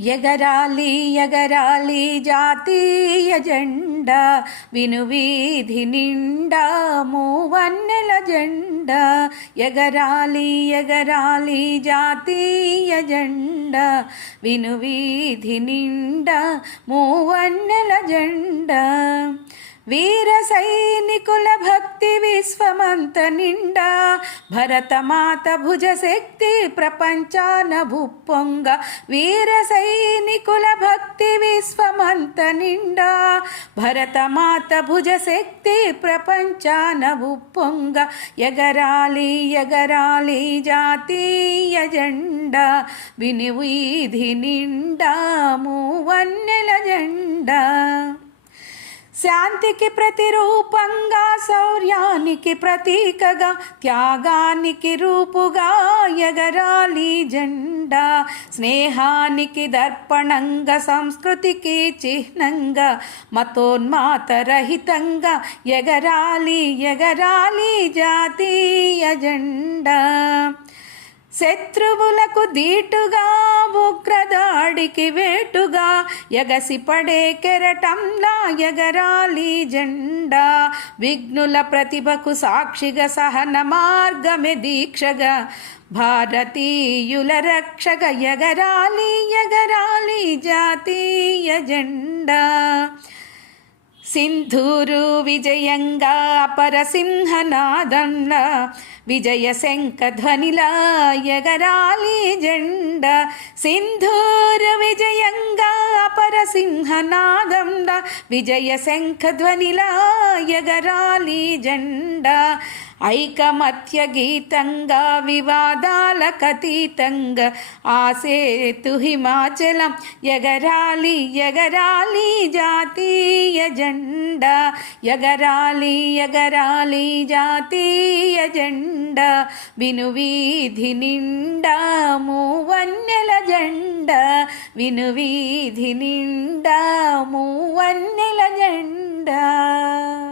ఎగరాలి ఎగరాలి జాతీయ జెండా వినువీధి నిండా మూవన్నెల జెండా. ఎగరాలి ఎగరాలి జాతీయ జెండా వినువీధి నిండా మూవన్నెల జెండా. వీర సైనికుల భక్తి విశ్వమంత నిండా భరతమాత భుజశక్తి ప్రపంచాన భుప్పొంగ. వీర సైనికుల భక్తి విశ్వమంత నిండా భరతమాత భుజశక్తి ప్రపంచాన భుప్పొంగ. ఎగరాలి ఎగరాలి జాతీయ జెండా వినువీధి నిండా మూవన్నెల జెండా. శాంతికి ప్రతిరూపంగా శౌర్యానికి ప్రతీకగా త్యాగానికి రూపుగా ఎగరాలి జెండా. స్నేహానికి దర్పణంగా సంస్కృతికి చిహ్నంగా మతోన్మాత రహితంగా ఎగరాలి ఎగరాలి జాతీయ జెండా. శత్రువులకు దీటుగా ఉగ్రదాడికి వేటుగా ఎగసిపడే కెరటంలా ఎగరాలి జెండా. విఘ్నుల ప్రతిభకు సాక్షిగా సహన మార్గమే దీక్షగా భారతీయుల రక్షగా ఎగరాలి ఎగరాలి జాతీయ జెండా. సింధూరు విజయంగా అపరసింహనాదంలా విజయ శంఖ ధ్వనిలా ఎగరాలి జెండా. సింధూరు విజయంగా అపరసింహనాదంలా విజయ శంఖ ధ్వనిలా ఎగరాలి జెండా. ఐకమత్య గీతంగా వివాదాలకతీతంగా ఆసేతు హిమాచలం ఎగరాలి ఎగరాలి జాతీయ జెండా. ఎగరాలి ఎగరాలి జాతీయ జెండా వినువీధి నిండా మూవన్నెల జెండా. వినువీధి నిండా మూవన్నెల జెండా.